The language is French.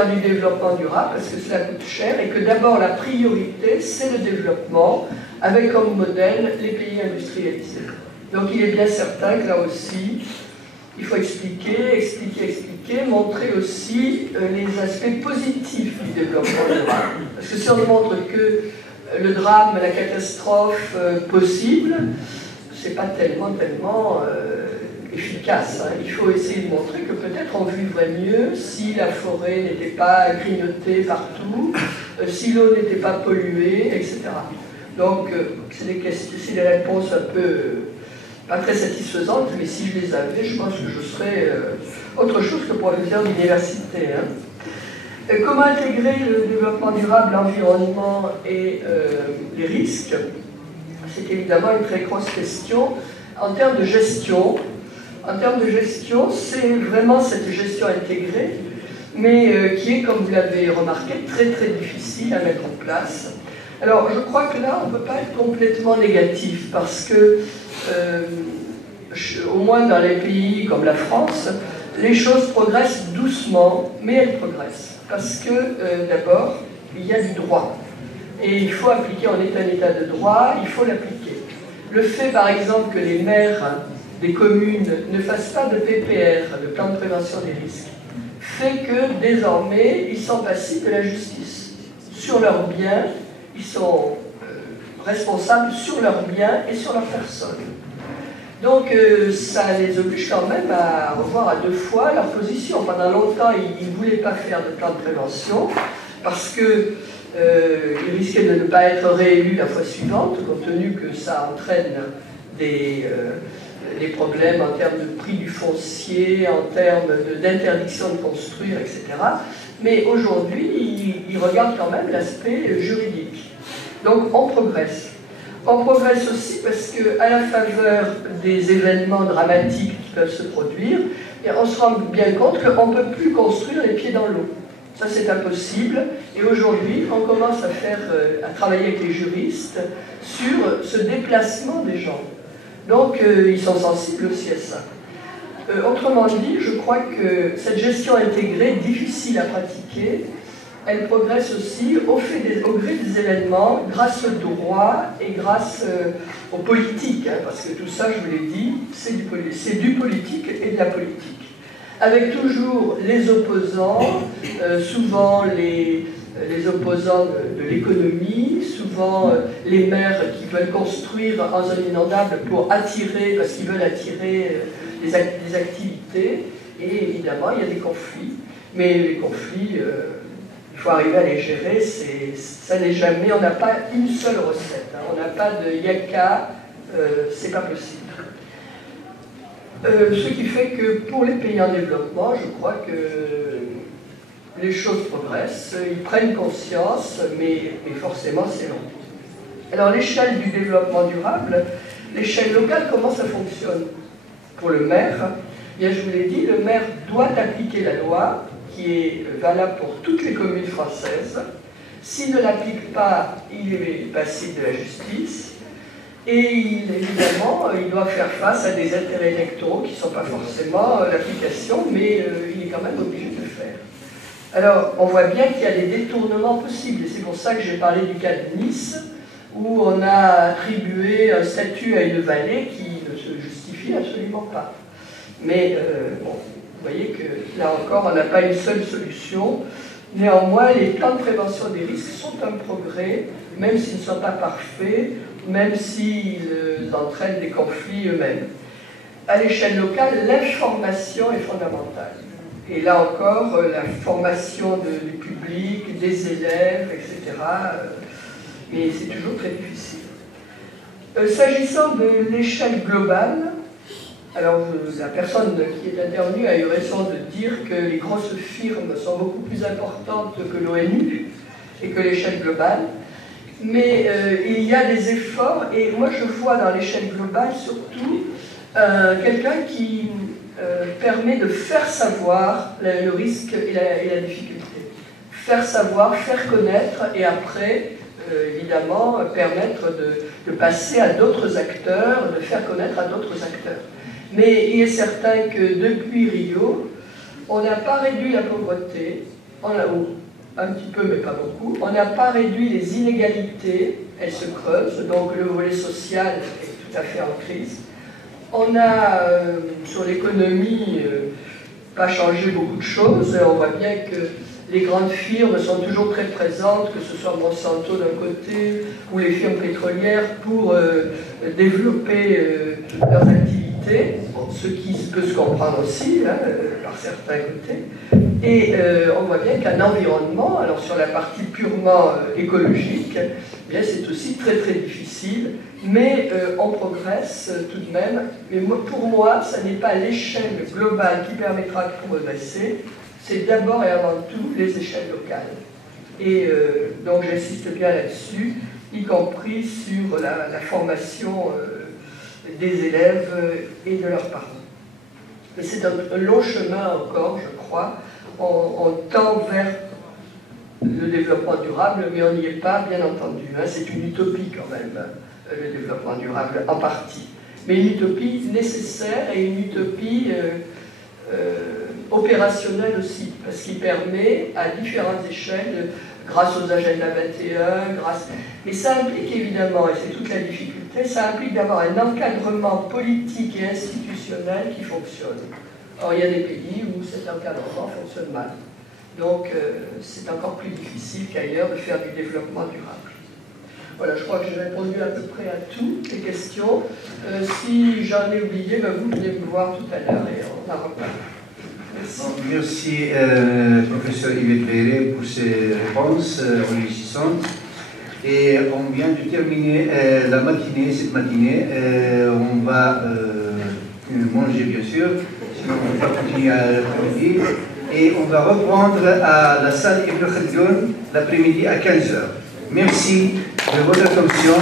du développement durable parce que cela coûte cher et que d'abord la priorité c'est le développement avec comme modèle les pays industrialisés. Donc il est bien certain que là aussi il faut expliquer, montrer aussi les aspects positifs du développement durable. Parce que si on montre que le drame, la catastrophe possible, c'est pas tellement efficace. Hein. Il faut essayer de montrer que peut-être on vivrait mieux si la forêt n'était pas grignotée partout, si l'eau n'était pas polluée, etc. Donc, c'est des réponses un peu pas très satisfaisantes, mais si je les avais, je pense que je serais autre chose que professeur d'université. Hein. Comment intégrer le développement durable, l'environnement et les risques? C'est évidemment une très grosse question. En termes de gestion, c'est vraiment cette gestion intégrée, mais qui est, comme vous l'avez remarqué, très très difficile à mettre en place. Alors, je crois que là, on ne peut pas être complètement négatif, parce que, au moins dans les pays comme la France, les choses progressent doucement, mais elles progressent. Parce que, d'abord, il y a du droit. Et il faut appliquer, on est un état de droit, il faut l'appliquer. Le fait, par exemple, que les maires des communes ne fassent pas de PPR, de plan de prévention des risques, fait que désormais ils sont passifs de la justice. Sur leurs biens, ils sont responsables sur leurs biens et sur leur personne. Donc ça les oblige quand même à revoir à deux fois leur position. Pendant longtemps, ils ne voulaient pas faire de plan de prévention parce que ils risquaient de ne pas être réélus la fois suivante, compte tenu que ça entraîne des problèmes en termes de prix du foncier, en termes d'interdiction de construire, etc. Mais aujourd'hui, ils regardent quand même l'aspect juridique. Donc on progresse. On progresse aussi parce qu'à la faveur des événements dramatiques qui peuvent se produire, on se rend bien compte qu'on ne peut plus construire les pieds dans l'eau. Ça, c'est impossible. Et aujourd'hui, on commence à travailler avec les juristes sur ce déplacement des gens. Donc, ils sont sensibles aussi à ça. Autrement dit, je crois que cette gestion intégrée, difficile à pratiquer, elle progresse aussi au gré des événements, grâce au droit et grâce aux politiques. Hein, parce que tout ça, je vous l'ai dit, c'est du politique et de la politique. Avec toujours les opposants, souvent les opposants de l'économie, souvent les maires qui veulent construire en zone inondable pour attirer, parce qu'ils veulent attirer des activités, et évidemment il y a des conflits, mais les conflits, il faut arriver à les gérer, ça n'est jamais, on n'a pas une seule recette, hein, on n'a pas de yaka, c'est pas possible. Ce qui fait que pour les pays en développement, je crois que les choses progressent, ils prennent conscience, mais forcément c'est long. Alors l'échelle du développement durable, l'échelle locale, comment ça fonctionne? Pour le maire, bien, je vous l'ai dit, le maire doit appliquer la loi, qui est valable pour toutes les communes françaises. S'il ne l'applique pas, il est passible de la justice. Et évidemment, il doit faire face à des intérêts électoraux qui ne sont pas forcément l'application, mais il est quand même obligé de le faire. Alors, on voit bien qu'il y a des détournements possibles, et c'est pour ça que j'ai parlé du cas de Nice, où on a attribué un statut à une vallée qui ne se justifie absolument pas. Mais, bon, vous voyez que là encore, on n'a pas une seule solution. Néanmoins, les plans de prévention des risques sont un progrès, même s'ils ne sont pas parfaits, même s'ils entraînent des conflits eux-mêmes. À l'échelle locale, l'information est fondamentale. Et là encore, la formation du public, des élèves, etc. Mais c'est toujours très difficile. S'agissant de l'échelle globale, alors la personne qui est intervenue a eu raison de dire que les grosses firmes sont beaucoup plus importantes que l'ONU et que l'échelle globale. Mais il y a des efforts, et moi je vois dans l'échelle globale surtout quelqu'un qui permet de faire savoir le risque et la difficulté. Faire savoir, faire connaître, et après, évidemment, permettre de passer à d'autres acteurs, de faire connaître à d'autres acteurs. Mais il est certain que depuis Rio, on n'a pas réduit la pauvreté, un petit peu mais pas beaucoup, on n'a pas réduit les inégalités, elles se creusent, donc le volet social est tout à fait en crise. On a, sur l'économie, pas changé beaucoup de choses. On voit bien que les grandes firmes sont toujours très présentes, que ce soit Monsanto d'un côté ou les firmes pétrolières pour développer leurs activités, ce qui peut se comprendre aussi hein, par certains côtés. Et on voit bien qu'un environnement, alors sur la partie purement écologique, c'est aussi très très difficile, mais on progresse tout de même. Mais pour moi, ce n'est pas l'échelle globale qui permettra de progresser, c'est d'abord et avant tout les échelles locales. Et donc j'insiste bien là-dessus, y compris sur la formation des élèves et de leurs parents. Mais c'est un long chemin encore, je crois. On tend vers le développement durable, mais on n'y est pas, bien entendu. Hein. C'est une utopie quand même, le développement durable, en partie. Mais une utopie nécessaire et une utopie opérationnelle aussi, parce qu'il permet à différentes échelles, grâce aux agendas 21, et ça implique évidemment, et c'est toute la difficulté, ça implique d'avoir un encadrement politique et institutionnel qui fonctionne. Or, il y a des pays où cet encadrement fonctionne mal. Donc, c'est encore plus difficile qu'ailleurs de faire du développement durable. Voilà, je crois que j'ai répondu à peu près à toutes les questions. Si j'en ai oublié, ben vous venez me voir tout à l'heure et on en reparle. Merci. Merci, professeur Yvette Béré, pour ces réponses enrichissantes. Et on vient de terminer la matinée, cette matinée. On va manger, bien sûr, sinon on va continuer à l'après-midi. Et on va reprendre à la salle Ibn Khaldoun l'après-midi à 15h. Merci de votre attention.